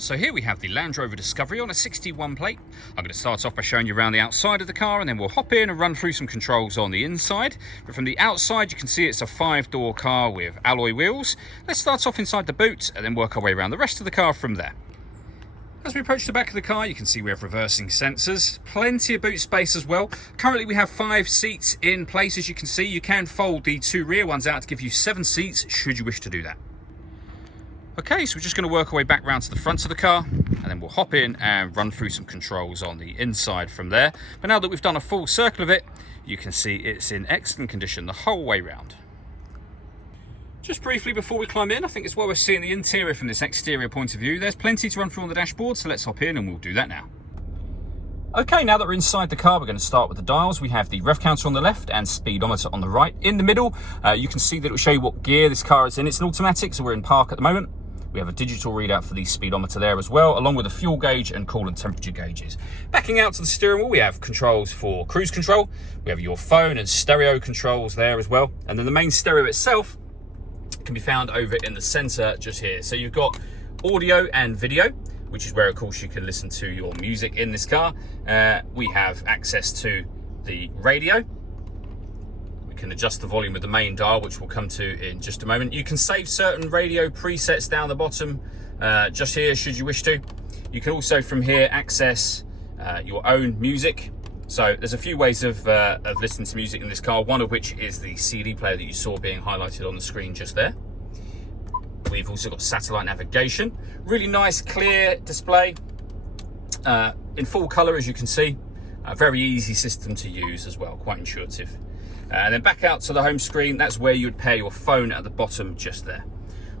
So here we have the Land Rover Discovery on a 61 plate. I'm going to start off by showing you around the outside of the car, and then we'll hop in and run through some controls on the inside. But from the outside you can see it's a 5-door car with alloy wheels. Let's start off inside the boot and then work our way around the rest of the car from there. As we approach the back of the car, you can see we have reversing sensors, plenty of boot space as well. Currently we have 5 seats in place. As you can see, you can fold the 2 rear ones out to give you 7 seats should you wish to do that. Okay, so we're just going to work our way back round to the front of the car, and then we'll hop in and run through some controls on the inside from there. But now that we've done a full circle of it, you can see it's in excellent condition the whole way round. Just briefly before we climb in, I think it's well worth seeing the interior from this exterior point of view. There's plenty to run through on the dashboard, so let's hop in and we'll do that now. Okay, now that we're inside the car, we're going to start with the dials. We have the rev counter on the left and speedometer on the right. In the middle, you can see that it will show you what gear this car is in. It's an automatic, so we're in park at the moment. We have a digital readout for the speedometer there as well, along with a fuel gauge and coolant temperature gauges. Backing out to the steering wheel, we have controls for cruise control. We have your phone and stereo controls there as well. And then the main stereo itself can be found over in the center just here. So you've got audio and video, which is where of course you can listen to your music in this car. We have access to the radio. Can adjust the volume with the main dial, which we'll come to in just a moment. You can save certain radio presets down the bottom just here should you wish to. You can also from here access your own music. So there's a few ways of listening to music in this car, one of which is the CD player that you saw being highlighted on the screen just there. We've also got satellite navigation, really nice clear display in full color, as you can see. A very easy system to use as well, quite intuitive. And then back out to the home screen, that's where you would pair your phone at the bottom just there.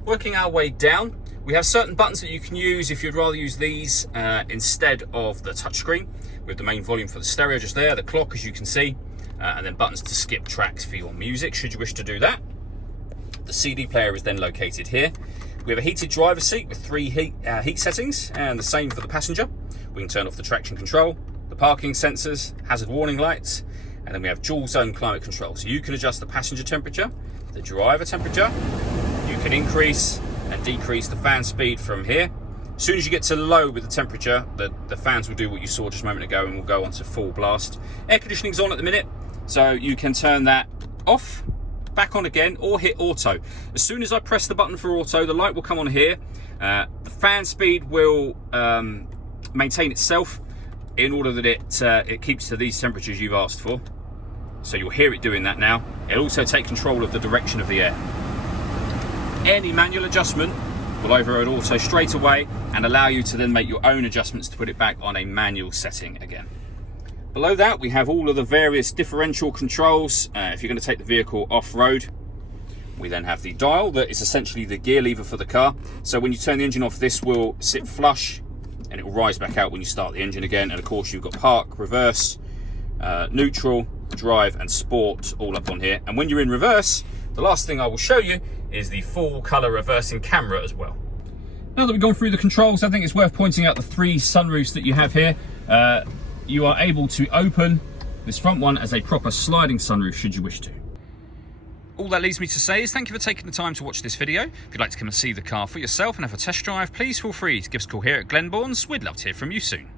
Working our way down, we have certain buttons that you can use if you'd rather use these instead of the touchscreen. With the main volume for the stereo just there, the clock as you can see, and then buttons to skip tracks for your music should you wish to do that. The CD player is then located here. We have a heated driver's seat with 3 heat settings, and the same for the passenger. We can turn off the traction control, the parking sensors, hazard warning lights, and then we have dual zone climate control. So you can adjust the passenger temperature, the driver temperature. You can increase and decrease the fan speed from here. As soon as you get to low with the temperature, the fans will do what you saw just a moment ago and will go on to full blast. Air conditioning's on at the minute, so you can turn that off, back on again, or hit auto. As soon as I press the button for auto, the light will come on here. The fan speed will maintain itself in order that it keeps to these temperatures you've asked for. So you'll hear it doing that now. It'll also take control of the direction of the air. Any manual adjustment will override auto straight away and allow you to then make your own adjustments to put it back on a manual setting again. Below that we have all of the various differential controls if you're going to take the vehicle off-road. We then have the dial that is essentially the gear lever for the car. So when you turn the engine off, this will sit flush and it will rise back out when you start the engine again. And of course you've got park, reverse, neutral, drive and sport all up on here. And when you're in reverse, the last thing I will show you is the full color reversing camera as well. Now that we've gone through the controls, I think it's worth pointing out the 3 sunroofs that you have here. You are able to open this front one as a proper sliding sunroof should you wish to. All that leaves me to say is thank you for taking the time to watch this video. If you'd like to come and see the car for yourself and have a test drive, please feel free to give us a call here at Glenbourne's. We'd love to hear from you soon.